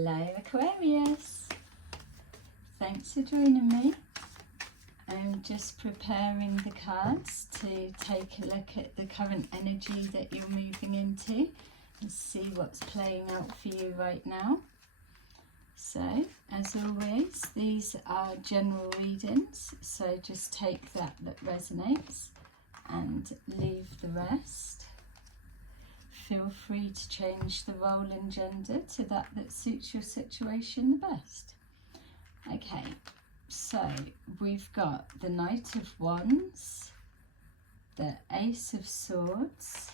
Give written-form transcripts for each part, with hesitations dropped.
Hello Aquarius, thanks for joining me. I'm just preparing the cards to take a look at the current energy that you're moving into and see what's playing out for you right now. So as always, these are general readings, so just take that resonates and leave the rest. Feel free to change the role and gender to that suits your situation the best. Okay, so we've got the Knight of Wands, the Ace of Swords,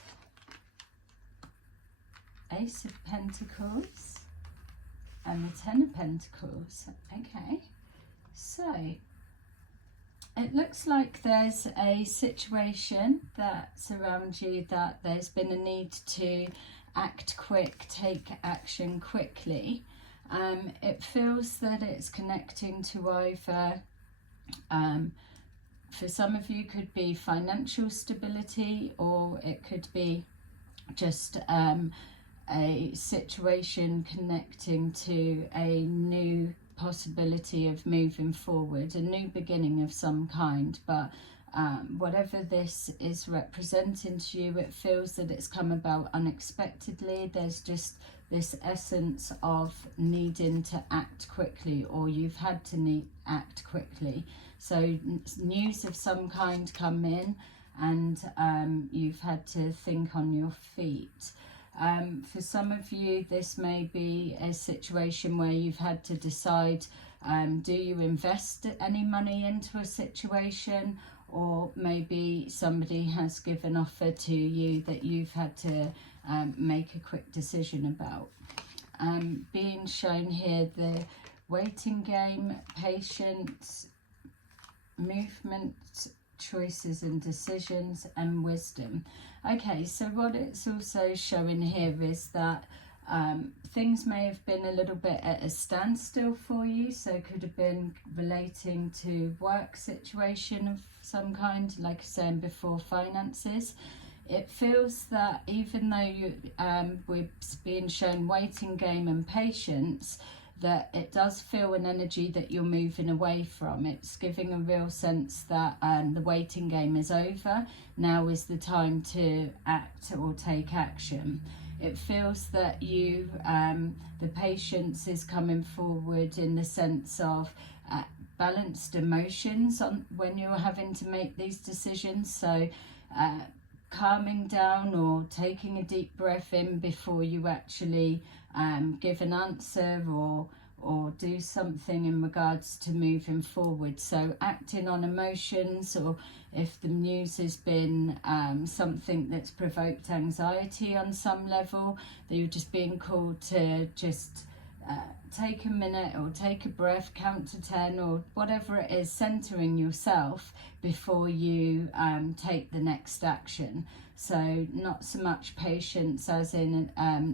Ace of Pentacles, and the Ten of Pentacles. Okay, so it looks like there's a situation that's around you that there's been a need to act quick, take action quickly. It feels that it's connecting to either, for some of you, could be financial stability, or it could be just a situation connecting to a new possibility of moving forward, a new beginning of some kind. But whatever this is representing to you, it feels that it's come about unexpectedly. There's just this essence of needing to act quickly, or you've had to act quickly. So news of some kind come in, and you've had to think on your feet. For some of you, this may be a situation where you've had to decide, do you invest any money into a situation, or maybe somebody has given offer to you that you've had to make a quick decision about. Being shown here, the waiting game, patience, movement, choices and decisions, and wisdom. Okay, so what it's also showing here is that things may have been a little bit at a standstill for you, so it could have been relating to work situation of some kind, like I was saying before, finances. It feels that even though we're being shown waiting game and patience, that it does feel an energy that you're moving away from. It's giving a real sense that the waiting game is over. Now is the time to act or take action. It feels that you, the patience is coming forward in the sense of balanced emotions on when you're having to make these decisions. So calming down or taking a deep breath in before you actually give an answer or do something in regards to moving forward. So acting on emotions, or if the news has been something that's provoked anxiety on some level, that you're just being called to just take a minute or take a breath, count to 10, or whatever it is, centering yourself before you take the next action. So not so much patience as in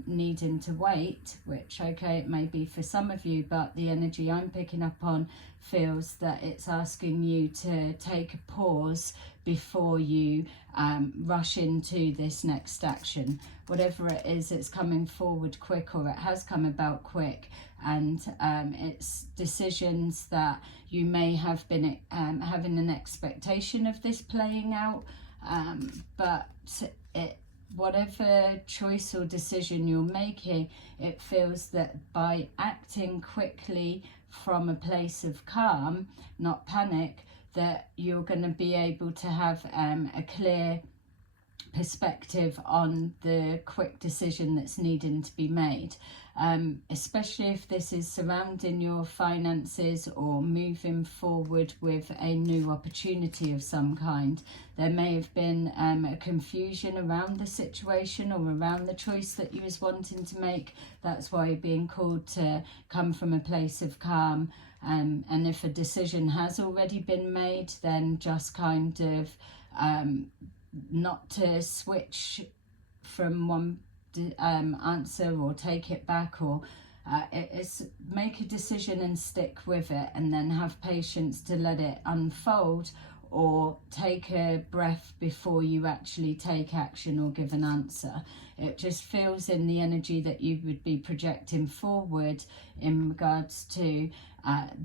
needing to wait, which, okay, it may be for some of you, but the energy I'm picking up on feels that it's asking you to take a pause before you rush into this next action. Whatever it is, it's coming forward quick, or it has come about quick, and it's decisions that you may have been having an expectation of this playing out, but whatever choice or decision you're making, it feels that by acting quickly from a place of calm, not panic, that you're going to be able to have a clear perspective on the quick decision that's needing to be made, especially if this is surrounding your finances or moving forward with a new opportunity of some kind. There may have been a confusion around the situation or around the choice that you was wanting to make. That's why you're being called to come from a place of calm, and if a decision has already been made, then just kind of not to switch from one answer or take it back, or it's make a decision and stick with it, and then have patience to let it unfold, or take a breath before you actually take action or give an answer. It just feels in the energy that you would be projecting forward in regards to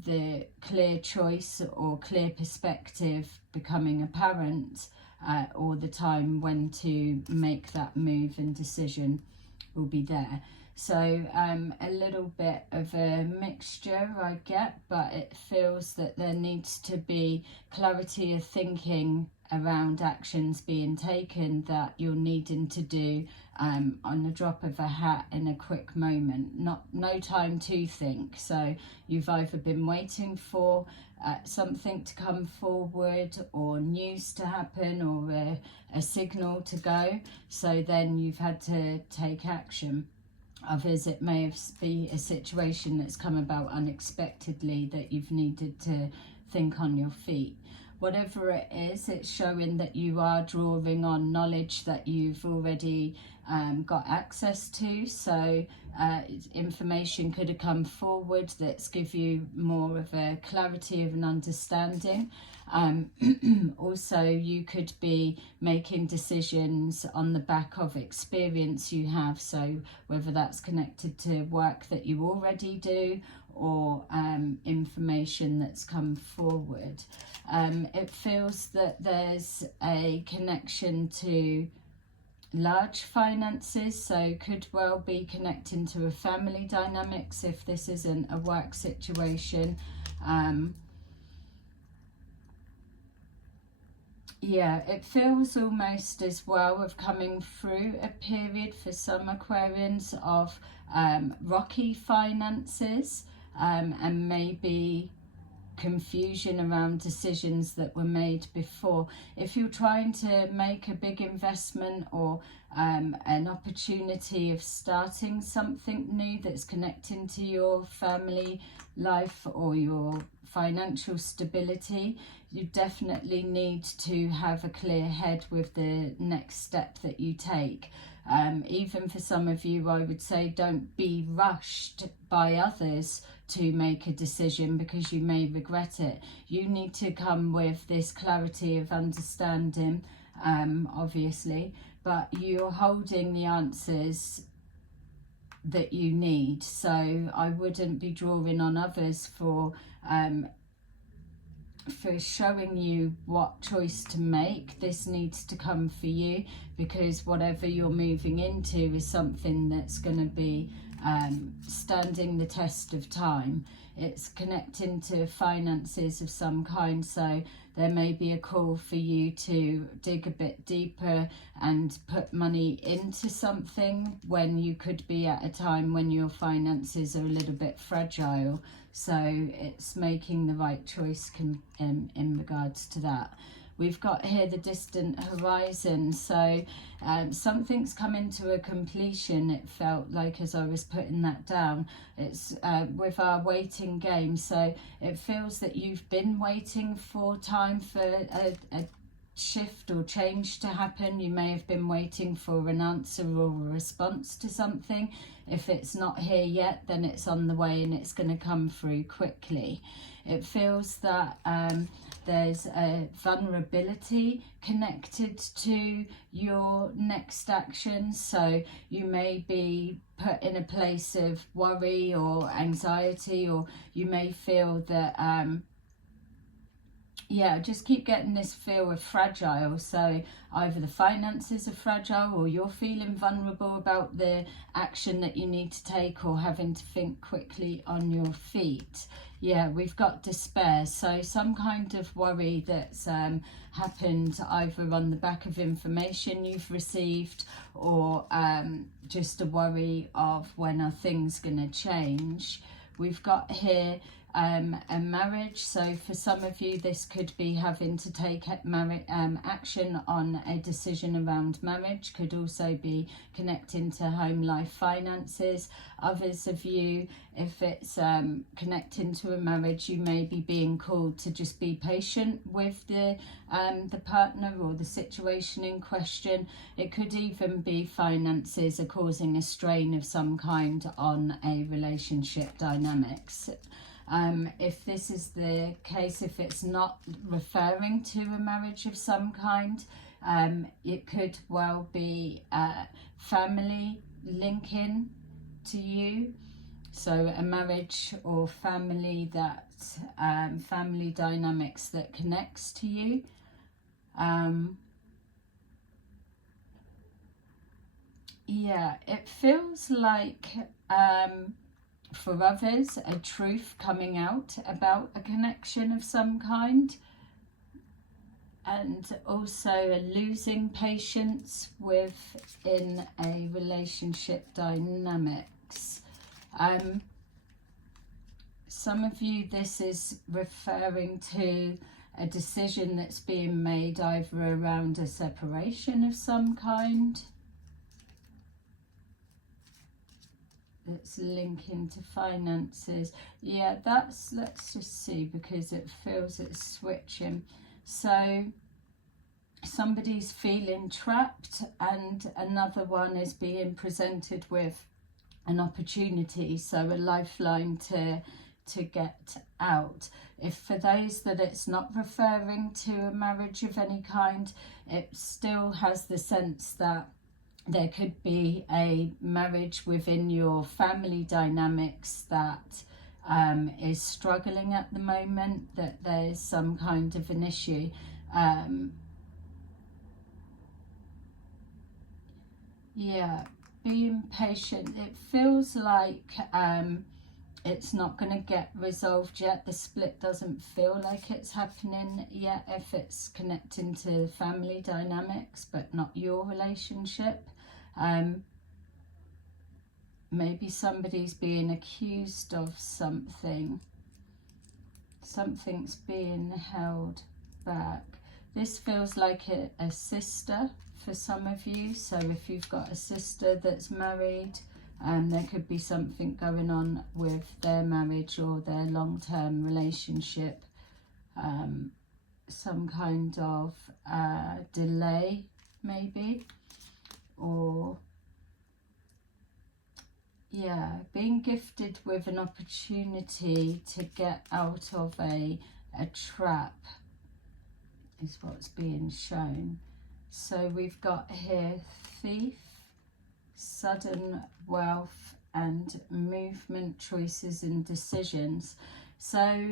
the clear choice or clear perspective becoming apparent all the time when to make that move and decision will be there. So a little bit of a mixture I get, but it feels that there needs to be clarity of thinking around actions being taken that you're needing to do on the drop of a hat in a quick moment. No time to think. So you've either been waiting for something to come forward or news to happen or a signal to go. So then you've had to take action. Others, it may be a situation that's come about unexpectedly that you've needed to think on your feet. Whatever it is, it's showing that you are drawing on knowledge that you've already got access to. So information could have come forward that's give you more of a clarity of an understanding. Also, you could be making decisions on the back of experience you have. So whether that's connected to work that you already do or information that's come forward. It feels that there's a connection to large finances, so could well be connecting to a family dynamics if this isn't a work situation. Yeah, it feels almost as well of coming through a period for some Aquarians of rocky finances and maybe confusion around decisions that were made before. If you're trying to make a big investment or an opportunity of starting something new that's connecting to your family life or your financial stability, you definitely need to have a clear head with the next step that you take. Even for some of you, I would say don't be rushed by others to make a decision because you may regret it. You need to come with this clarity of understanding, obviously, but you're holding the answers that you need. So I wouldn't be drawing on others for showing you what choice to make. This needs to come for you, because whatever you're moving into is something that's going to be standing the test of time. It's connecting to finances of some kind, so there may be a call for you to dig a bit deeper and put money into something when you could be at a time when your finances are a little bit fragile. So it's making the right choice in regards to that. We've got here the distant horizon, so something's coming to a completion, it felt like, as I was putting that down. It's with our waiting game, so it feels that you've been waiting for time for a shift or change to happen. You may have been waiting for an answer or a response to something. If it's not here yet, then it's on the way and it's going to come through quickly. It feels that there's a vulnerability connected to your next action. So you may be put in a place of worry or anxiety, or you may feel that yeah, just keep getting this feel of fragile. So either the finances are fragile, or you're feeling vulnerable about the action that you need to take, or having to think quickly on your feet. Yeah, we've got despair. So some kind of worry that's happened either on the back of information you've received, or just a worry of when are things going to change. We've got here a marriage. So for some of you, this could be having to take action on a decision around marriage. Could also be connecting to home life finances. Others of you, if it's connecting to a marriage, you may be being called to just be patient with the partner or the situation in question. It could even be finances are causing a strain of some kind on a relationship dynamics. If this is the case, if it's not referring to a marriage of some kind, it could well be family linking to you. So a marriage or family that, family dynamics that connects to you. Yeah, it feels like for others a truth coming out about a connection of some kind, and also a losing patience within a relationship dynamics. Some of you, this is referring to a decision that's being made either around a separation of some kind. It's linking to finances. Yeah, let's just see, because it feels it's switching. So somebody's feeling trapped and another one is being presented with an opportunity, so a lifeline to get out. If for those that it's not referring to a marriage of any kind, it still has the sense that there could be a marriage within your family dynamics that is struggling at the moment, that there's some kind of an issue. Yeah, being patient. It feels like it's not going to get resolved yet. The split doesn't feel like it's happening yet if it's connecting to family dynamics, but not your relationship. Maybe somebody's being accused of something. Something's being held back. This feels like a sister for some of you. So if you've got a sister that's married, there could be something going on with their marriage or their long-term relationship. Some kind of delay maybe, or yeah, being gifted with an opportunity to get out of a trap is what's being shown. So we've got here thief, sudden wealth, and movement, choices and decisions. So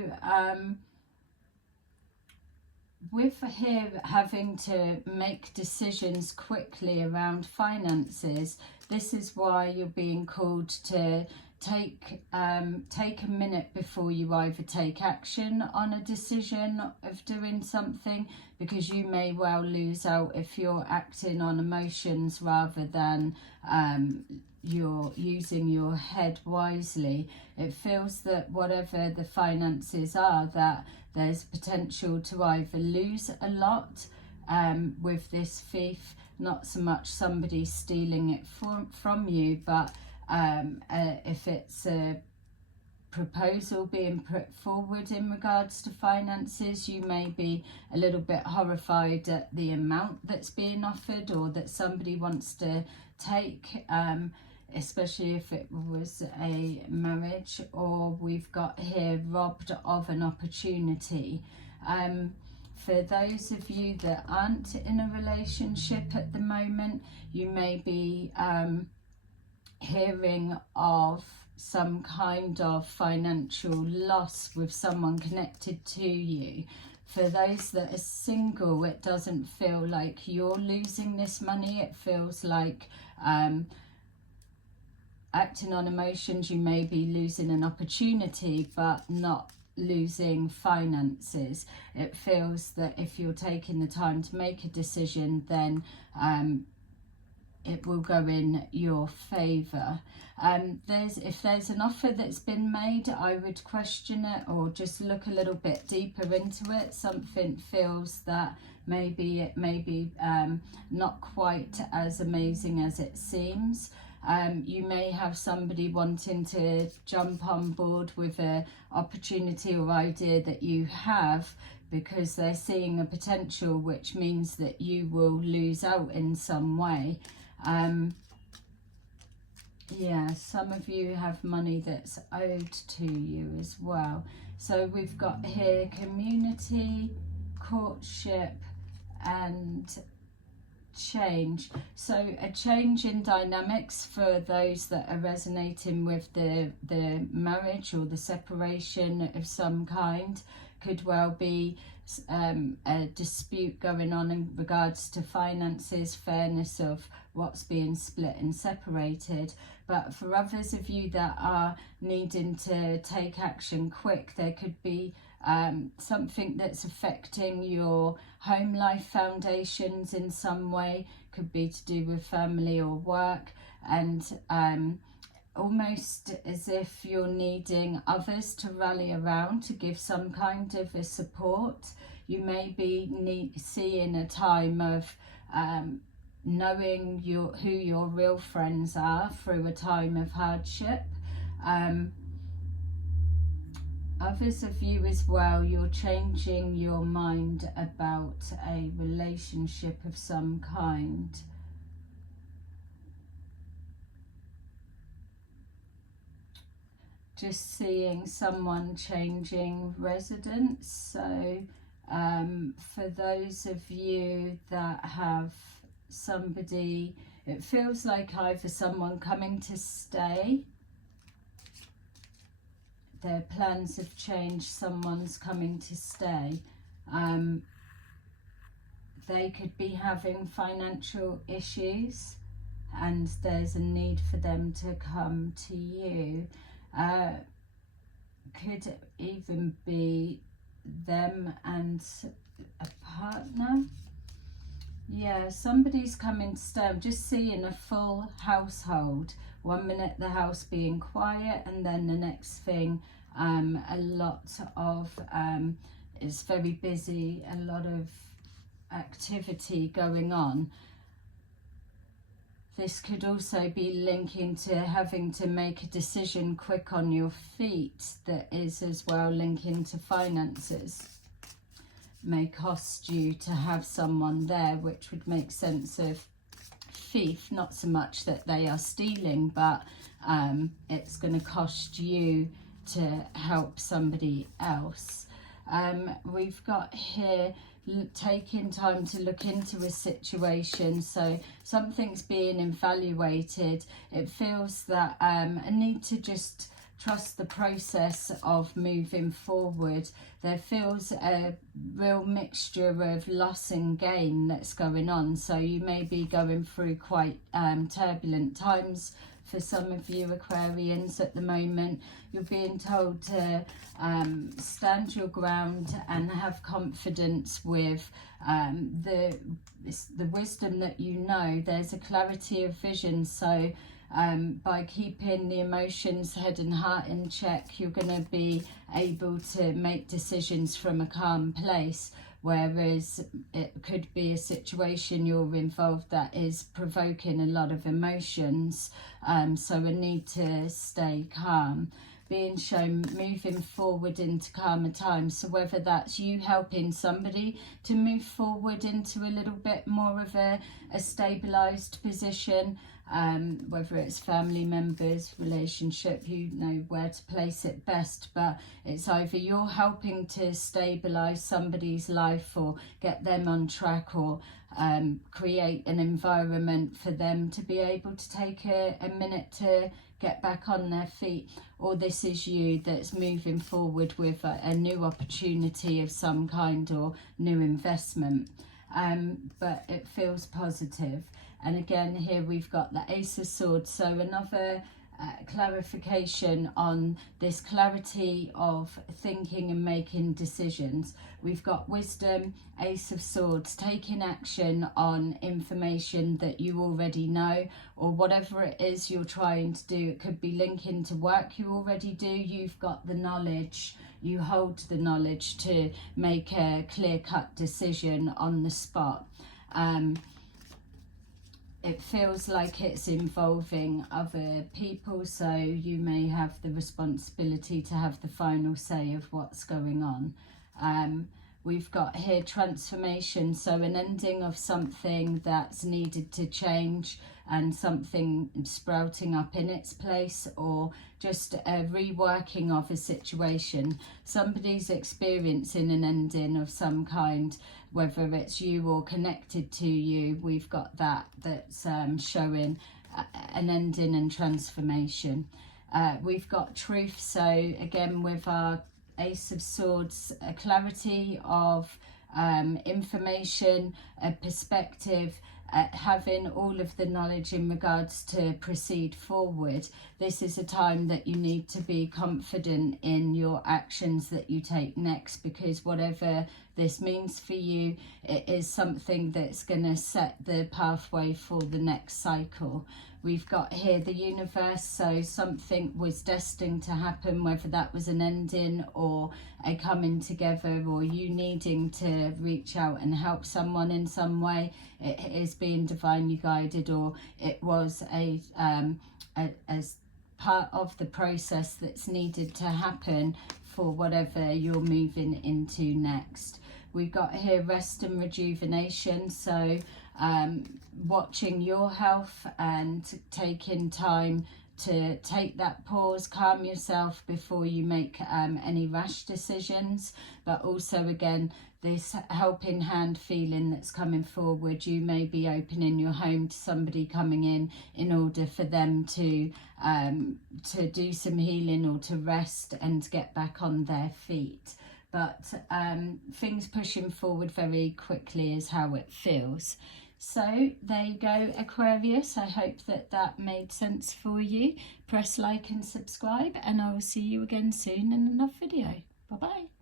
with here having to make decisions quickly around finances, this is why you're being called to take a minute before you either take action on a decision of doing something, because you may well lose out if you're acting on emotions rather than you're using your head wisely. It feels that whatever the finances are, that there's potential to either lose a lot with this thief, not so much somebody stealing it from you, but if it's a proposal being put forward in regards to finances, you may be a little bit horrified at the amount that's being offered or that somebody wants to take, especially if it was a marriage. Or we've got here robbed of an opportunity. For those of you that aren't in a relationship at the moment, you may be hearing of some kind of financial loss with someone connected to you. For those that are single, it doesn't feel like you're losing this money. It feels like acting on emotions, you may be losing an opportunity but not losing finances. It feels that if you're taking the time to make a decision, then it will go in your favour. If there's an offer that's been made, I would question it or just look a little bit deeper into it. Something feels that maybe it may be not quite as amazing as it seems. You may have somebody wanting to jump on board with an opportunity or idea that you have, because they're seeing a potential, which means that you will lose out in some way. Yeah, some of you have money that's owed to you as well. So we've got here community, courtship, and change. So a change in dynamics for those that are resonating with the marriage or the separation of some kind. Could well be a dispute going on in regards to finances, fairness of what's being split and separated. But for others of you that are needing to take action quick, there could be something that's affecting your home life foundations in some way. Could be to do with family or work, and almost as if you're needing others to rally around to give some kind of a support. You may be seeing a time of knowing who your real friends are through a time of hardship. Others of you as well, you're changing your mind about a relationship of some kind. Just seeing someone changing residence. So for those of you that have somebody, it feels like either someone coming to stay, their plans have changed, someone's coming to stay. They could be having financial issues and there's a need for them to come to you. Could even be them and a partner. Yeah, somebody's coming to stay. I'm just seeing a full household. 1 minute the house being quiet, and then the next thing a lot of it's very busy, a lot of activity going on. This could also be linking to having to make a decision quick on your feet, that is as well linking to finances. May cost you to have someone there, which would make sense of thief, not so much that they are stealing, but it's going to cost you to help somebody else. We've got here taking time to look into a situation, so something's being evaluated. It feels that a need to just trust the process of moving forward. There feels a real mixture of loss and gain that's going on, so you may be going through quite turbulent times. For some of you Aquarians at the moment, you're being told to stand your ground and have confidence with the wisdom that you know. There's a clarity of vision, so by keeping the emotions, head and heart in check, you're going to be able to make decisions from a calm place. Whereas it could be a situation you're involved that is provoking a lot of emotions, so a need to stay calm. Being shown moving forward into calmer times, so whether that's you helping somebody to move forward into a little bit more of a stabilised position, whether it's family members, relationship, you know where to place it best, but it's either you're helping to stabilise somebody's life or get them on track, or create an environment for them to be able to take a minute to get back on their feet, or this is you that's moving forward with a new opportunity of some kind or new investment, but it feels positive. And again, here we've got the Ace of Swords, so another clarification on this clarity of thinking and making decisions. We've got wisdom, Ace of Swords, taking action on information that you already know, or whatever it is you're trying to do. It could be linking to work you already do. You've got the knowledge, you hold the knowledge to make a clear-cut decision on the spot. It feels like it's involving other people, so you may have the responsibility to have the final say of what's going on. We've got here transformation, so an ending of something that's needed to change and something sprouting up in its place, or just a reworking of a situation. Somebody's experiencing an ending of some kind, whether it's you or connected to you. We've got that's showing an ending and transformation. We've got truth, so again with our Ace of Swords, a clarity of information, a perspective, having all of the knowledge in regards to proceed forward. This is a time that you need to be confident in your actions that you take next, because whatever this means for you, it is something that's going to set the pathway for the next cycle. We've got here the universe, so something was destined to happen, whether that was an ending or a coming together, or you needing to reach out and help someone in some way. It is being divinely guided, or it was as part of the process that's needed to happen for whatever you're moving into next. We've got here rest and rejuvenation, so watching your health and taking time to take that pause, calm yourself before you make any rash decisions. But also again, this helping hand feeling that's coming forward. You may be opening your home to somebody coming in order for them to do some healing or to rest and get back on their feet. But things pushing forward very quickly is how it feels. So there you go, Aquarius. I hope that made sense for you. Press like and subscribe, and I will see you again soon in another video. Bye bye.